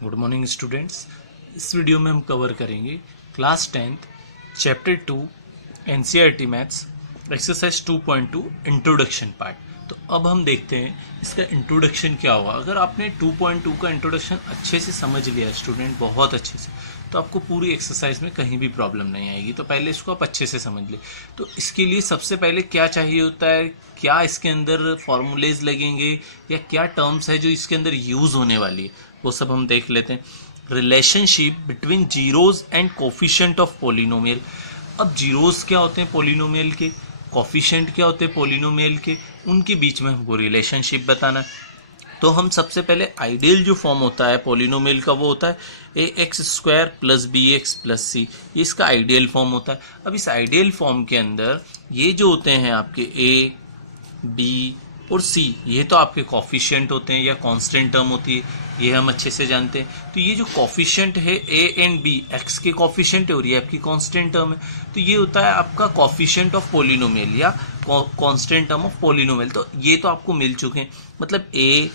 Good morning students. इस video में हम कवर करेंगे class 10th chapter 2 NCERT maths exercise 2.2 introduction part. तो अब हम देखते हैं इसका इंट्रोडक्शन क्या होगा। अगर आपने 2.2 का इंट्रोडक्शन अच्छे से समझ लिया स्टूडेंट, बहुत अच्छे से, तो आपको पूरी एक्सरसाइज में कहीं भी प्रॉब्लम नहीं आएगी। तो पहले इसको आप अच्छे से समझ ले। तो इसके लिए सबसे पहले क्या चाहिए होता है, क्या इसके अंदर फॉर्मूलेज लगेंगे या क्या टर्म्स है जो इसके अंदर यूज़ होने वाली है, वो सब हम देख लेते हैं। Relationship between zeros and coefficient of polynomial. अब जीरोज क्या होते हैं पोलिनोमियल के, कोफिशिएंट क्या होते हैं पोलिनोमियल के, उनके बीच में हमको रिलेशनशिप बताना है। तो हम सबसे पहले आइडियल जो फॉर्म होता है पोलिनोमियल का वो होता है A X square plus B X plus C, ये इसका आइडियल फॉर्म होता है। अब इस आइडियल फॉर्म के अंदर ये जो होते हैं आपके ए बी और सी, ये तो आपके कॉफिशिएंट होते हैं या कांस्टेंट टर्म होती है, ये हम अच्छे से जानते हैं। तो ये जो कॉफिशिएंट है ए एंड बी, एक्स के कॉफिशिएंट है और ये आपकी कांस्टेंट टर्म है, तो ये होता है आपका कॉफिशिएंट ऑफ पोलिनोमियल या कांस्टेंट टर्म ऑफ पोलिनोमियल। तो ये तो आपको मिल चुके हैं, मतलब ए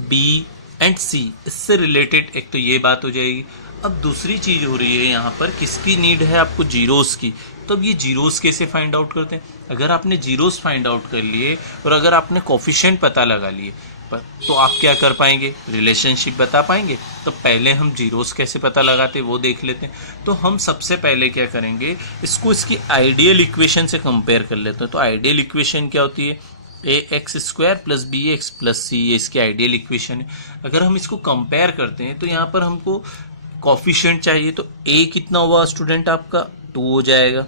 बी एंड सी, इससे रिलेटेड एक तो ये बात हो जाएगी। अब दूसरी चीज हो रही है यहाँ पर, किसकी नीड है आपको, जीरोस की। तो अब ये जीरोस कैसे फाइंड आउट करते हैं। अगर आपने जीरोस फाइंड आउट कर लिए और अगर आपने कोफिशिएंट पता लगा लिए तो आप क्या कर पाएंगे, रिलेशनशिप बता पाएंगे। तो पहले हम जीरोस कैसे पता लगाते वो देख लेते हैं। तो हम सबसे पहले क्या करेंगे, इसको इसकी आइडियल इक्वेशन से कंपेयर कर लेते हैं। तो आइडियल इक्वेशन क्या होती है, A X square plus B X plus C, ये इसकी आइडियल इक्वेशन है। अगर हम इसको कंपेयर करते हैं तो यहाँ पर हमको कॉफिशिएंट चाहिए। तो ए कितना हुआ स्टूडेंट आपका 2 हो जाएगा,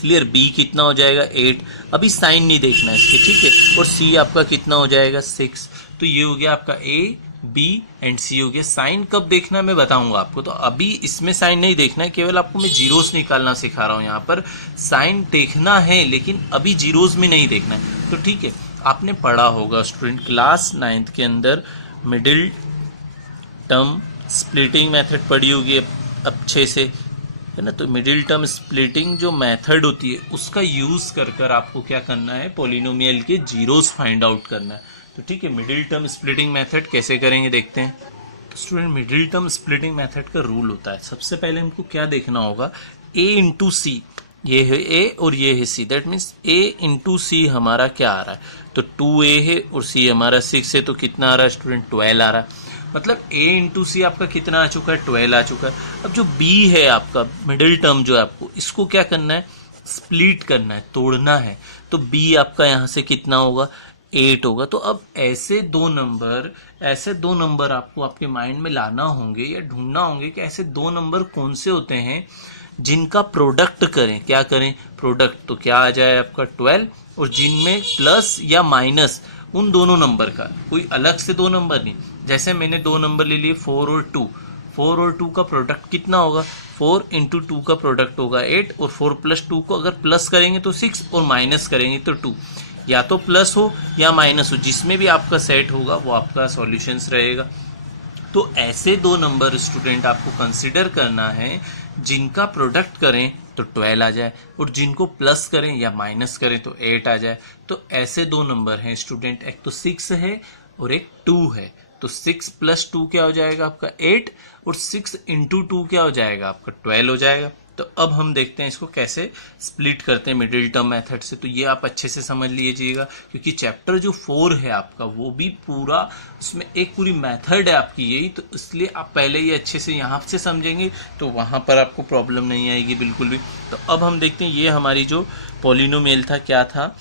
क्लियर। बी कितना हो जाएगा 8, अभी साइन नहीं देखना है इसके, ठीक है। और सी आपका कितना हो जाएगा 6। तो ये हो गया आपका ए बी एंड सी हो गया। साइन कब देखना है मैं बताऊंगा आपको, तो अभी इसमें साइन नहीं देखना है, केवल आपको मैं जीरोस निकालना सिखा रहा हूँ। यहाँ पर साइन देखना है लेकिन अभी जीरोस में नहीं देखना है। तो ठीक है, आपने पढ़ा होगा स्टूडेंट क्लास 9th के अंदर मिडिल टर्म स्प्लिटिंग मेथड पढ़ी होगी अच्छे से, है ना। तो मिडिल टर्म स्प्लिटिंग जो मेथड होती है उसका यूज कर कर आपको क्या करना है, पोलिनोमियल के जीरोस फाइंड आउट करना है। तो ठीक है, मिडिल टर्म स्प्लिटिंग मेथड कैसे करेंगे देखते हैं। तो student middle term splitting method का रूल होता है, सबसे पहले हमको क्या देखना होगा, ए इंटू सी, ये है ए और ये है सी, दैट मीन्स ए इंटू सी हमारा क्या आ रहा है, तो 2a है और सी हमारा 6 है, तो कितना आ रहा है स्टूडेंट 12 आ रहा है। मतलब a इंटू सी आपका कितना आ चुका है, 12 आ चुका है। अब जो b है आपका मिडिल टर्म जो है आपको इसको क्या करना है, स्प्लिट करना है, तोड़ना है। तो b आपका यहाँ से कितना होगा 8 होगा। तो अब ऐसे दो नंबर आपको आपके माइंड में लाना होंगे या ढूंढना होंगे कि ऐसे दो नंबर कौन से होते हैं जिनका प्रोडक्ट करें, क्या करें प्रोडक्ट, तो क्या आ जाए आपका 12, और जिनमें प्लस या माइनस उन दोनों नंबर का, कोई अलग से दो नंबर नहीं। जैसे मैंने दो नंबर ले लिए 4 और 2, 4 और 2 का प्रोडक्ट कितना होगा, 4 इंटू 2 का प्रोडक्ट होगा 8, और 4 प्लस 2 को अगर प्लस करेंगे तो 6 और माइनस करेंगे तो 2। या तो प्लस हो या माइनस हो, जिसमें भी आपका सेट होगा वो आपका सॉल्यूशंस रहेगा। तो ऐसे दो नंबर स्टूडेंट आपको कंसिडर करना है जिनका प्रोडक्ट करें तो 12 आ जाए और जिनको प्लस करें या माइनस करें तो 8 आ जाए। तो ऐसे दो नंबर हैं स्टूडेंट, एक तो 6 है और एक 2 है। तो 6 प्लस 2 क्या हो जाएगा आपका 8, और 6 इंटू 2 क्या हो जाएगा आपका 12 हो जाएगा। तो अब हम देखते हैं इसको कैसे स्प्लिट करते हैं मिडिल टर्म मेथड से। तो ये आप अच्छे से समझ लीजिएगा, क्योंकि चैप्टर जो 4 है आपका वो भी पूरा, उसमें एक पूरी मेथड है आपकी यही, तो इसलिए आप पहले ये अच्छे से यहाँ से समझेंगे तो वहाँ पर आपको प्रॉब्लम नहीं आएगी बिल्कुल भी। तो अब हम देखते हैं, ये हमारी जो पोलिनोमियल था क्या था,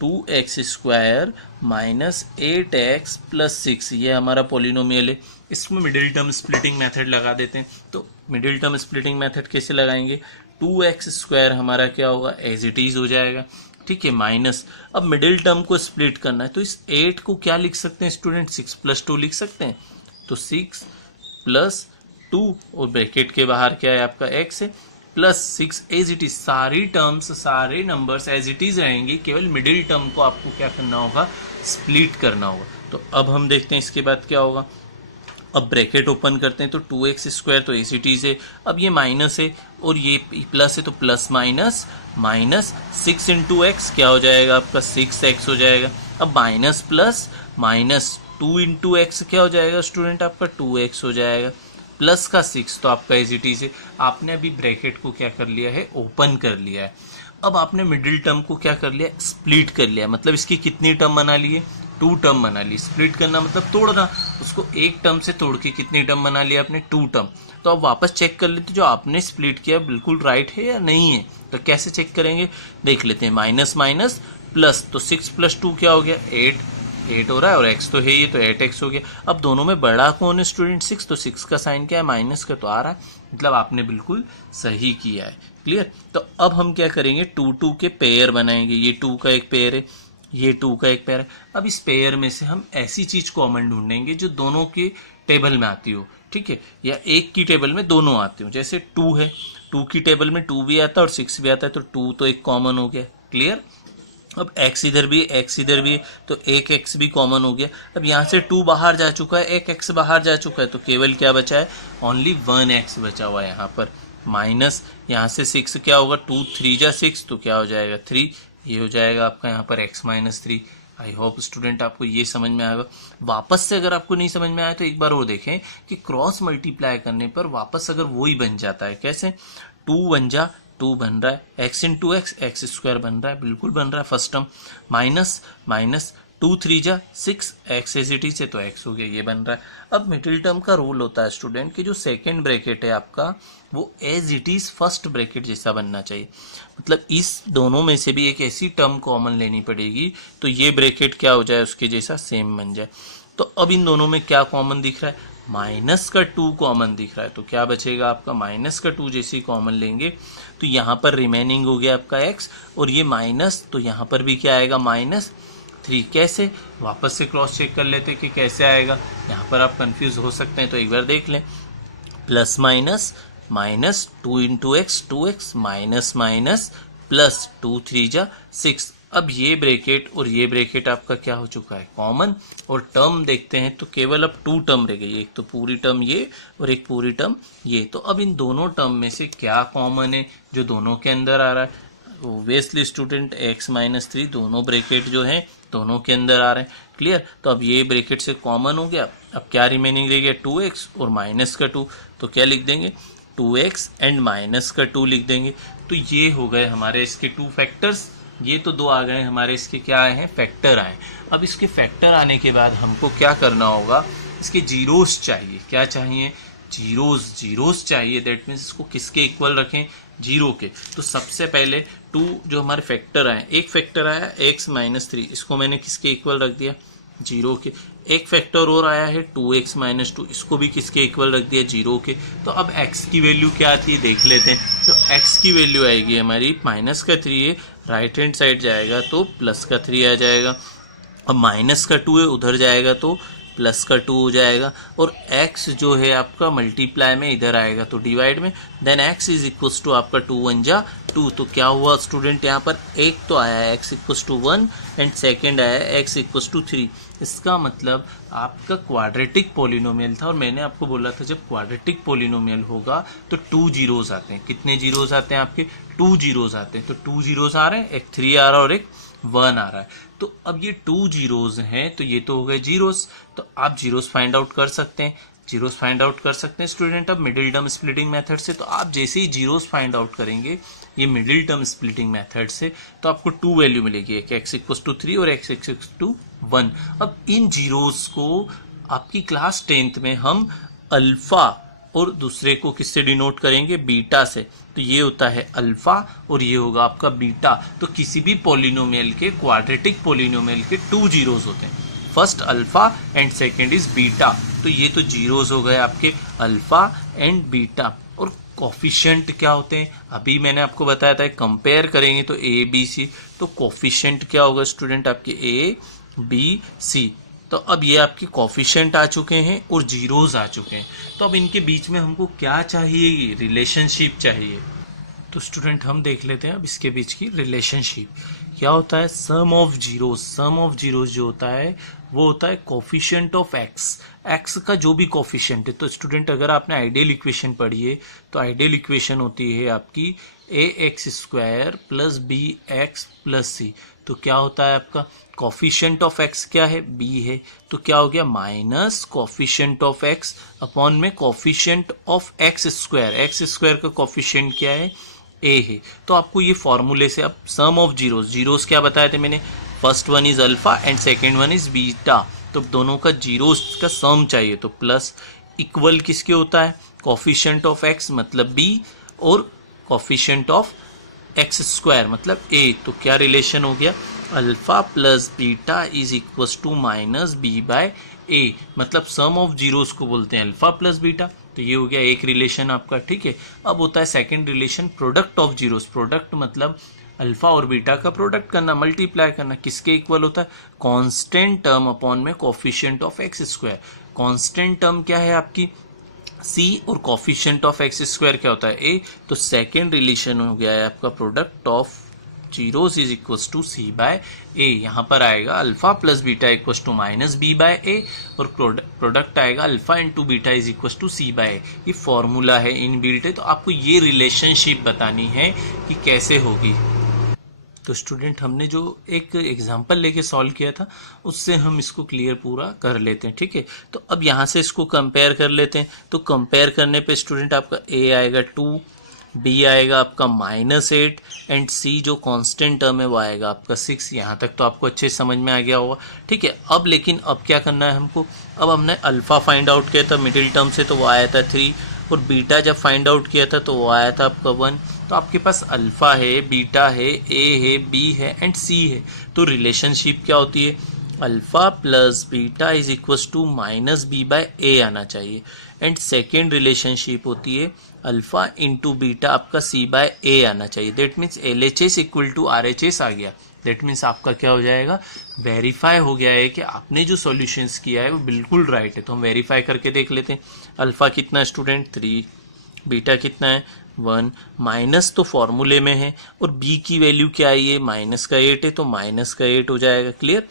2x square minus 8x plus 6, ये हमारा पोलिनोमियल है। इसमें मिडिल टर्म स्प्लिटिंग मेथड लगा देते हैं। तो मिडिल टर्म स्प्लिटिंग मेथड कैसे लगाएंगे, 2x स्क्वायर हमारा क्या होगा एज इट इज हो जाएगा, ठीक है, माइनस, अब मिडिल टर्म को स्प्लिट करना है। तो इस 8 को क्या लिख सकते हैं स्टूडेंट, 6 प्लस 2 लिख सकते हैं। तो 6 प्लस 2 और ब्रैकेट के बाहर क्या है आपका x है, प्लस 6 एज इट इज, सारी टर्म्स सारे नंबर्स एज इट इज रहेंगे, केवल मिडिल टर्म को आपको क्या करना होगा, स्प्लिट करना होगा। तो अब हम देखते हैं इसके बाद क्या होगा। अब ब्रैकेट ओपन करते हैं तो 2x स्क्वायर तो एज इट इज है, अब ये माइनस है और ये प्लस है तो plus minus minus 6 into x क्या हो जाएगा आपका 6x हो जाएगा। अब minus plus minus 2 into x क्या हो जाएगा स्टूडेंट, आपका 2x हो जाएगा, प्लस का 6, तो आपका एज इट इज है। आपने अभी ब्रैकेट को क्या कर लिया है, ओपन कर लिया है। अब आपने मिडिल टर्म को क्या कर लिया, स्प्लिट कर लिया, मतलब इसकी कितनी टर्म बना लिए, 2 टर्म बना ली। स्प्लिट करना मतलब तोड़ना, उसको एक टर्म से तोड़ के कितनी टर्म बना लिया आपने, 2 टर्म। तो अब वापस चेक कर लेते जो आपने स्प्लिट किया बिल्कुल राइट है या नहीं है। तो कैसे चेक करेंगे, देख लेते हैं, माइनस माइनस प्लस, तो 6 + 2 क्या हो गया, 8 हो रहा है, और x तो है ये, तो 8x हो गया। अब दोनों में बड़ा कौन है स्टूडेंट, 6, तो 6 का साइन क्या है, माइनस का, तो आ रहा है, मतलब आपने बिल्कुल सही किया है। क्लियर। तो अब हम क्या करेंगे, 2 के पेयर बनाएंगे। ये 2 का एक पेयर है, ये 2 का एक पेयर है। अब इस पेयर में से हम ऐसी चीज कॉमन ढूंढेंगे जो दोनों के टेबल में आती हो, ठीक है, या एक की टेबल में दोनों आते हो। जैसे 2 है, 2 की टेबल में 2 भी आता है और 6 भी आता है, तो 2 तो एक कॉमन हो गया। क्लियर। अब x इधर भी है, x इधर भी है, तो एक x भी कॉमन हो गया। अब यहाँ से 2 बाहर जा चुका है, एक x बाहर जा चुका है, तो केवल क्या बचा है, ओनली 1x बचा हुआ है यहाँ पर। माइनस यहाँ से 6 क्या होगा, 2 3 जा 6, तो क्या हो जाएगा 3, ये हो जाएगा आपका यहाँ पर x - 3। आई होप स्टूडेंट आपको ये समझ में आएगा। वापस से अगर आपको नहीं समझ में आया तो एक बार और देखें कि क्रॉस मल्टीप्लाई करने पर वापस अगर वही बन जाता है। कैसे, 2 1 जा 2 बन रहा है, x × x x² बन रहा है, बिल्कुल बन रहा है फर्स्ट टर्म। माइनस माइनस 2 3 जा 6, x एज इट इज है, तो x हो गया, ये बन रहा है। अब मिडिल टर्म का रूल होता है स्टूडेंट कि जो सेकंड ब्रैकेट है आपका वो as it is first bracket जैसा बनना चाहिए। मतलब इस दोनों में से भी एक ऐसी टर्म कॉमन लेनी पड़ेगी तो ये ब्रैकेट क्या हो जाए, उसके जैसा सेम बन जाए। तो अब इन दोनों में क्या कॉमन दिख रहा है, माइनस का 2 कॉमन दिख रहा है, तो क्या बचेगा आपका, माइनस का 2 जैसे कॉमन लेंगे तो यहाँ पर रिमेनिंग हो गया आपका x, और ये माइनस, तो यहाँ पर भी क्या आएगा, -3। कैसे, वापस से क्रॉस चेक कर लेते कि कैसे आएगा। यहाँ पर आप कंफ्यूज हो सकते हैं, तो एक बार देख लें, plus minus minus 2 × x 2x, minus minus plus 2 3 जा 6। अब ये ब्रैकेट और ये ब्रैकेट आपका क्या हो चुका है, कॉमन। और टर्म देखते हैं तो केवल अब 2 टर्म रह गई, एक तो पूरी टर्म ये और एक पूरी टर्म ये। तो अब इन दोनों टर्म में से क्या कॉमन है जो दोनों के अंदर आ रहा है, ऑब्वियसली स्टूडेंट x - 3, दोनों ब्रैकेट जो है दोनों के अंदर आ रहे हैं। क्लियर। तो अब ये ब्रैकेट से कॉमन हो गया। अब क्या रिमेनिंग रह गया, 2x और माइनस का 2, तो क्या लिख देंगे, 2x एंड माइनस का 2 लिख देंगे। तो ये हो गए हमारे इसके 2 फैक्टर्स। ये तो 2 आ गए हमारे, इसके क्या आए हैं, फैक्टर आए। अब इसके फैक्टर आने के बाद हमको क्या करना होगा, इसके जीरोस चाहिए। क्या चाहिए, जीरोस चाहिए। दैट मीन्स इसको किसके इक्वल रखें, 0 के। तो सबसे पहले 2 जो हमारे फैक्टर आए, एक फैक्टर आया x - 3, इसको मैंने किसके इक्वल रख दिया, 0 के। एक फैक्टर और आया है 2x - 2, इसको भी किसके इक्वल रख दिया, 0 के। तो अब x की वैल्यू क्या आती है देख लेते हैं। तो x की वैल्यू आएगी हमारी -3 है, राइट हैंड साइड जाएगा तो +3 आ जाएगा। अब -2 है, उधर जाएगा तो +2 हो जाएगा। और x जो है आपका मल्टीप्लाई में इधर आएगा तो डिवाइड में, देन x = आपका 2 1 जा 2। तो क्या हुआ स्टूडेंट, यहाँ पर एक तो आया है x = 1 एंड सेकेंड आया है x = 3। इसका मतलब आपका क्वाड्रेटिक पोलिनोमियल था, और मैंने आपको बोला था जब क्वाड्रेटिक पोलिनोमियल होगा तो 2 जीरोस आते हैं। कितने जीरोस आते हैं आपके, 2 जीरोस आते हैं। तो 2 जीरोस आ रहे हैं, एक 3 आ रहा है और एक 1 आ रहा है। तो अब ये 2 जीरोस हैं, तो ये तो हो गए जीरोस। तो आप जीरोस फाइंड आउट कर सकते हैं, जीरोस फाइंड आउट कर सकते हैं स्टूडेंट अब मिडिल टर्म स्प्लिटिंग मेथड से। तो आप जैसे ही जीरोस फाइंड आउट करेंगे ये मिडिल टर्म स्प्लिटिंग मेथड से, तो आपको 2 वैल्यू मिलेगी, एक x = 3 और x = 1। अब इन जीरोस को आपकी क्लास 10th में हम अल्फा और दूसरे को किससे डिनोट करेंगे, बीटा से। तो ये होता है अल्फा और ये होगा आपका बीटा। तो किसी भी पोलिनोमियल के, क्वाड्रेटिक पोलिनोमियल के 2 जीरोस होते हैं, first alpha and second is beta. तो ये तो जीरोस हो गए आपके अल्फा एंड बीटा। और कोफिशिएंट क्या होते हैं, अभी मैंने आपको बताया था, कंपेयर करेंगे तो ए बी सी। तो कोफिशिएंट क्या होगा स्टूडेंट, आपके ए बी सी। तो अब ये आपके कोफिशिएंट आ चुके हैं और जीरोस आ चुके हैं। तो अब इनके बीच में हमको क्या चाहिए, रिलेशनशिप चाहिए। तो स्टूडेंट हम देख लेते हैं अब इसके बीच की रिलेशनशिप क्या होता है। सम ऑफ जीरोस जो होता है वो होता है कोफिशिएंट ऑफ एक्स। एक्स का जो भी कोफिशिएंट है, तो स्टूडेंट अगर आपने आइडियल इक्वेशन पढ़ी है तो आइडियल इक्वेशन होती है आपकी A X square plus B X plus C. तो क्या होता है आपका कोफिशिएंट ऑफ एक्स क्या है, बी है, तो क्या हो गया minus coefficient of x upon में कोफिशिएंट ऑफ एक्स स्क्वायर का कोफिशिएंट क्या है, ए है। तो आपको ये फॉर्मूले से अब सम ऑफ जीरोस क्या बताए थे मैंने, first one is alpha and second one is beta, तो दोनों का जीरोस का सम चाहिए, तो प्लस इक्वल किसके होता है, कोफिशिएंट ऑफ एक्स मतलब बी और कोफिशिएंट ऑफ एक्स स्क्वायर मतलब ए। तो क्या रिलेशन हो गया, alpha plus beta is equal to minus B by A, मतलब सम ऑफ जीरोस को बोलते हैं अल्फा प्लस बीटा। तो ये हो गया एक रिलेशन आपका, ठीक है। अब होता है second relation product of zeros. Product मतलब अल्फा और बीटा का प्रोडक्ट करना, मल्टीप्लाई करना, किसके इक्वल होता है, कांस्टेंट टर्म अपॉन में coefficient of X square. Constant term क्या है आपकी c और कोफिशिएंट ऑफ एक्स स्क्वायर क्या होता है a। तो सेकेंड रिलेशन हो गया है आपका product of zeros is equal to C by A. यहाँ पर आएगा alpha plus beta equal to minus B by A और प्रोडक्ट आएगा alpha into beta is equal to C by A. ये फॉर्मूला है इनबिल्ट है, तो आपको ये रिलेशनशिप बतानी है कि कैसे होगी। तो स्टूडेंट हमने जो एक एग्जाम्पल लेके सॉल्व किया था उससे हम इसको क्लियर पूरा कर लेते हैं, ठीक है। तो अब यहाँ से इसको कंपेयर कर लेते हैं। तो कंपेयर करने पे स्टूडेंट आपका ए आएगा 2, बी आएगा आपका -8 एंड सी जो कांस्टेंट टर्म है वो आएगा आपका 6। यहाँ तक तो आपको अच्छे समझ में आ गया होगा, ठीक है। अब लेकिन अब क्या करना है हमको, अब हमने अल्फा फाइंड आउट किया था मिडिल टर्म से, तो वो आया था 3 और बीटा जब फाइंड आउट किया था तो वो आया था आपका 1। तो आपके पास अल्फा है, बीटा है, ए है, बी है एंड सी है। तो रिलेशनशिप क्या होती है, alpha plus beta is equal to minus B by A आना चाहिए। एंड सेकेंड रिलेशनशिप होती है अल्फा इंटू बीटा आपका सी बाय ए आना चाहिए। That means L H S equal to R H S आ गया। दैट मीन्स आपका क्या हो जाएगा, वेरीफाई हो गया है कि आपने जो सॉल्यूशंस किया है वो बिल्कुल राइट है। तो हम वेरीफाई करके देख लेते हैं। अल्फा कितना है स्टूडेंट 3, बीटा कितना है 1, माइनस तो फॉर्मूले में है और बी की वैल्यू क्या है, ये माइनस का 8 है तो माइनस का 8 हो जाएगा, क्लियर।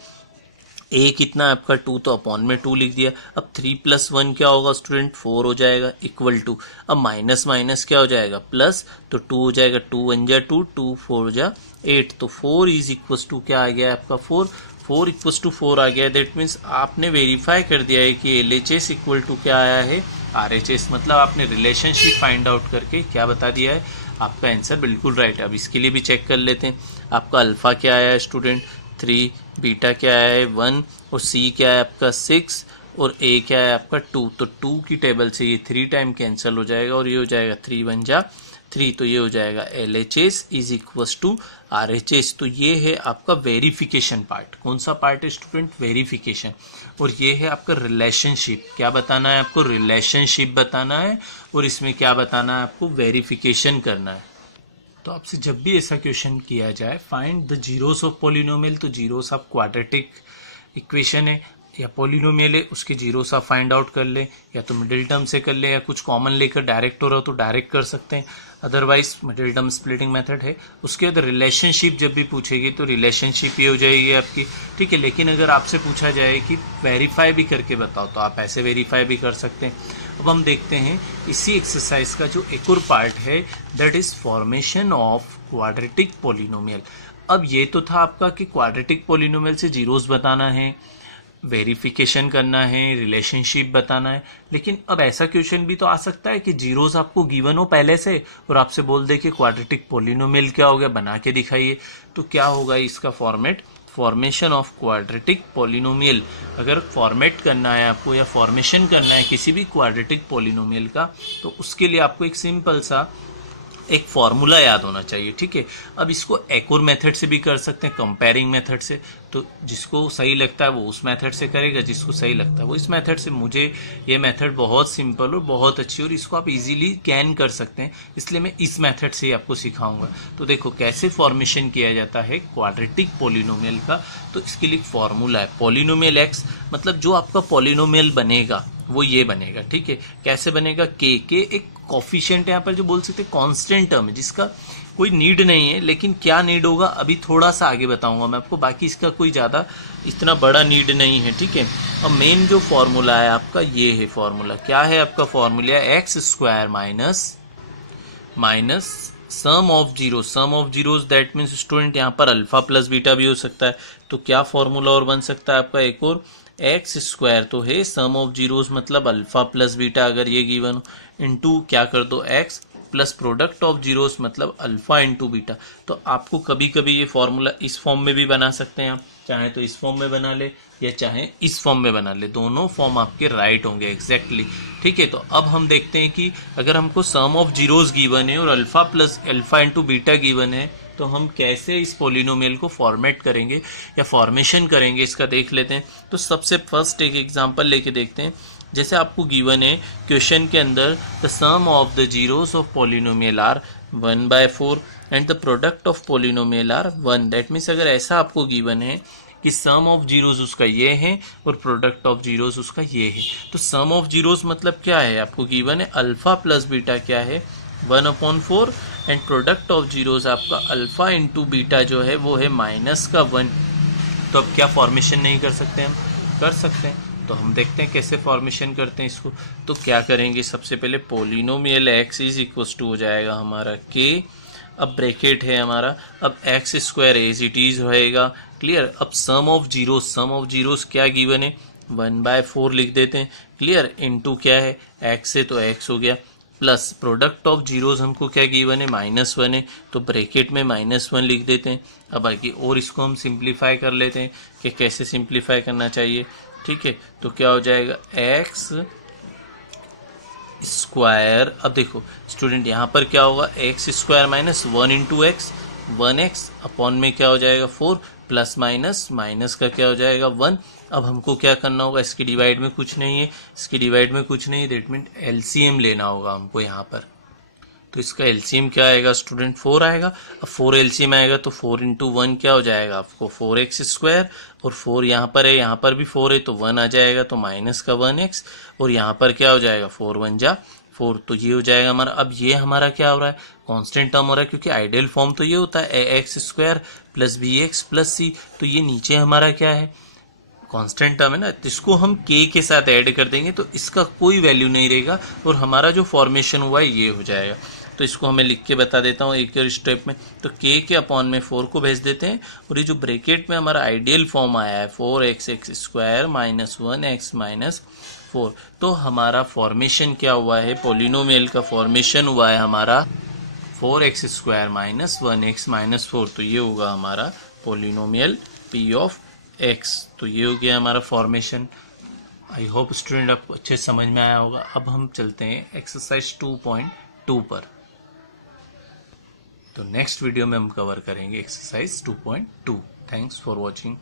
ए कितना है आपका 2, तो अपॉन में 2 लिख दिया। अब 3 + 1 क्या होगा स्टूडेंट 4 हो जाएगा इक्वल टू, अब माइनस माइनस क्या हो जाएगा प्लस, तो 2 हो जाएगा, 2 1 जा 2, 2 4 जा 8, तो 4 इज इक्वल टू क्या आ गया आपका 4 इक्वल टू 4 आ गया। दैट मीन्स आपने वेरीफाई कर दिया है कि L H S equal to क्या आया है आर एच एस, मतलब आपने रिलेशनशिप फाइंड आउट करके क्या बता दिया है, आपका आंसर बिल्कुल राइट है। अब इसके लिए भी चेक कर लेते हैं। आपका अल्फा क्या आया है स्टूडेंट 3, बीटा क्या है 1 और सी क्या है आपका 6 और ए क्या है आपका 2। तो 2 की टेबल से ये 3 टाइम कैंसिल हो जाएगा और ये हो जाएगा 3 1 जा 3, तो ये हो जाएगा L H S is equal to R H S. तो ये है आपका वेरिफिकेशन पार्ट। कौन सा पार्ट है स्टूडेंट, वेरिफिकेशन। और ये है आपका रिलेशनशिप। क्या बताना है आपको, रिलेशनशिप बताना है और इसमें क्या बताना है आपको, वेरिफिकेशन करना है। तो आपसे जब भी ऐसा क्वेश्चन किया जाए find the zeroes of polynomial, तो जीरोस ऑफ क्वाड्रेटिक इक्वेशन है या पॉलिनोमियल है, उसके जीरोस आप फाइंड आउट कर ले, या तो मिडिल टर्म से कर ले या कुछ कॉमन लेकर डायरेक्ट हो रहा हो तो डायरेक्ट कर सकते हैं, otherwise middle term splitting method है। उसके बाद रिलेशनशिप जब भी पूछेगी तो रिलेशनशिप ये हो जाएगी आपकी, ठीक है। लेकिन अगर आपसे पूछा जाए कि वेरीफाई भी करके बताओ तो आप ऐसे वेरीफाई भी कर सकते हैं। अब हम देखते हैं इसी एक्सरसाइज का जो एक और पार्ट है, that is formation of quadratic polynomial. अब ये तो था आपका कि क्वाड्रेटिक पॉलिनोमियल से जीरोस बताना है, वेरिफिकेशन करना है, रिलेशनशिप बताना है। लेकिन अब ऐसा क्वेश्चन भी तो आ सकता है कि जीरोस आपको गिवन हो पहले से और आपसे बोल दे कि क्वाड्रेटिक पॉलिनोमियल क्या हो गया, बना के दिखाइए। तो क्या होगा इसका format, formation of quadratic polynomial. अगर फॉर्मेट करना है आपको या फॉर्मेशन करना है किसी भी क्वाड्रेटिक पॉलिनोमियल का, तो उसके लिए आपको एक सिंपल सा एक फॉर्मूला याद होना चाहिए, ठीक है। अब इसको एक और मेथड से भी कर सकते हैं, कंपेयरिंग मेथड से। तो जिसको सही लगता है वो उस मेथड से करेगा, जिसको सही लगता है वो इस मेथड से। मुझे ये मेथड बहुत सिंपल और बहुत अच्छी और इसको आप इजीली कैन कर सकते हैं, इसलिए मैं इस मेथड से ही आपको सिखाऊंगा। तो देखो कैसे फॉर्मेशन किया जाता है क्वाड्रेटिक पॉलिनोमियल का। तो इसके लिए फॉर्मूला है पॉलिनोमियल एक्स, मतलब जो आपका पॉलिनोमियल बनेगा वो ये बनेगा, ठीक है। कैसे बनेगा, के एक कोफिशिएंट यहाँ पर जो बोल सकते हैं कांस्टेंट टर्म है, जिसका कोई नीड नहीं है, लेकिन क्या नीड होगा अभी थोड़ा सा आगे बताऊंगा मैं आपको, बाकी इसका कोई ज़्यादा इतना बड़ा नीड नहीं है, ठीक है। अब मेन जो फॉर्मूला है आपका ये है, फॉर्मूला क्या है आपका, formula x square minus sum of zeros, that means student यहाँ पर अल्फा प्लस बीटा भी हो सकता है, तो क्या फॉर्मूला और बन सकता है आपका एक और, एक्स स्क्वायर तो है, सम ऑफ जीरोस मतलब अल्फा प्लस बीटा अगर ये गिवन हो, इनटू क्या कर दो x plus product of zeros मतलब अल्फा इंटू बीटा। तो आपको कभी कभी ये फॉर्मूला इस फॉर्म में भी बना सकते हैं आप, चाहे तो इस फॉर्म में बना ले या चाहे इस फॉर्म में बना ले, दोनों फॉर्म आपके राइट होंगे एग्जैक्टली, ठीक है। तो अब हम देखते हैं कि अगर हमको सम ऑफ जीरोस गिवन है और अल्फा इंटू बीटा गिवन है, तो हम कैसे इस पोलिनोमियल को फॉर्मेट करेंगे या फॉर्मेशन करेंगे इसका देख लेते हैं। तो सबसे फर्स्ट एक एग्जांपल लेके देखते हैं। जैसे आपको गिवन है क्वेश्चन के अंदर, the sum of the zeroes of polynomial are 1/4 and the product of polynomial are 1। That means अगर ऐसा आपको गिवन है कि सम ऑफ जीरोस उसका ये है और प्रोडक्ट ऑफ जीरोस उसका ये है, तो सम ऑफ जीरोस मतलब क्या है, आपको गिवन है अल्फा प्लस बीटा क्या है 1/4 एंड प्रोडक्ट ऑफ जीरोस आपका अल्फा इंटू बीटा जो है वो है -1। तो अब क्या फॉर्मेशन नहीं कर सकते, हम कर सकते हैं। तो हम देखते हैं कैसे फॉर्मेशन करते हैं इसको। तो क्या करेंगे, सबसे पहले polynomial x is equal to हो जाएगा हमारा के, अब ब्रैकेट है हमारा, अब x square as it is रहेगा, क्लियर। अब सम ऑफ जीरोस क्या गिवन है 1/4 लिख देते हैं, क्लियर, इनटू क्या है एक्स है तो एक्स हो गया, प्लस प्रोडक्ट ऑफ जीरोस हमको क्या गिवन है -1 है, तो ब्रैकेट में -1 लिख देते हैं। अब आगे और इसको हम सिंप्लीफाई कर लेते हैं कि कैसे सिंप्लीफाई करना चाहिए, ठीक है। तो क्या हो जाएगा एक्स स्क्वायर, अब देखो स्टूडेंट यहाँ पर क्या होगा, x square -1 into x 1x upon में क्या हो जाएगा 4 प्लस माइनस का क्या हो जाएगा 1। अब हमको क्या करना होगा, इसकी डिवाइड में कुछ नहीं है, दैट मीन एलसीएम लेना होगा हमको यहाँ पर। तो इसका एलसीएम क्या आएगा स्टूडेंट 4 आएगा। अब 4 एलसीएम आएगा तो 4 इंटू 1 क्या हो जाएगा आपको 4x स्क्वायर, और 4 यहाँ पर है, यहाँ पर भी 4 है तो 1 आ जाएगा, तो माइनस का 1x, और यहाँ पर क्या हो जाएगा 4 1 जा 4, तो ये हो जाएगा हमारा। अब ये हमारा क्या हो रहा है, कांस्टेंट टर्म हो रहा है, क्योंकि आइडियल फॉर्म तो ये होता है ax square plus bx plus c, तो ये नीचे हमारा क्या है कांस्टेंट टर्म है ना, तो इसको हम k के साथ ऐड कर देंगे तो इसका कोई वैल्यू नहीं रहेगा और हमारा जो फॉर्मेशन हुआ है ये हो जाएगा। तो इसको हमें लिख के बता देता हूँ एक और स्टेप में। तो k के अपॉन में 4 को भेज देते हैं, और ये जो ब्रैकेट में हमारा आइडियल फॉर्म आया है 4x स्क्वायर -1x -4, तो हमारा फॉर्मेशन क्या हुआ है, पोलिनोमियल का फॉर्मेशन हुआ है हमारा 4x स्क्वायर -1x -4, तो ये होगा हमारा पोलिनोमियल p ऑफ x। तो ये हो गया हमारा फॉर्मेशन। आई होप स्टूडेंट आपको अच्छे समझ में आया होगा। अब हम चलते हैं एक्सरसाइज 2.2 पर। तो नेक्स्ट वीडियो में हम कवर करेंगे एक्सरसाइज 2.2। Thanks for watching.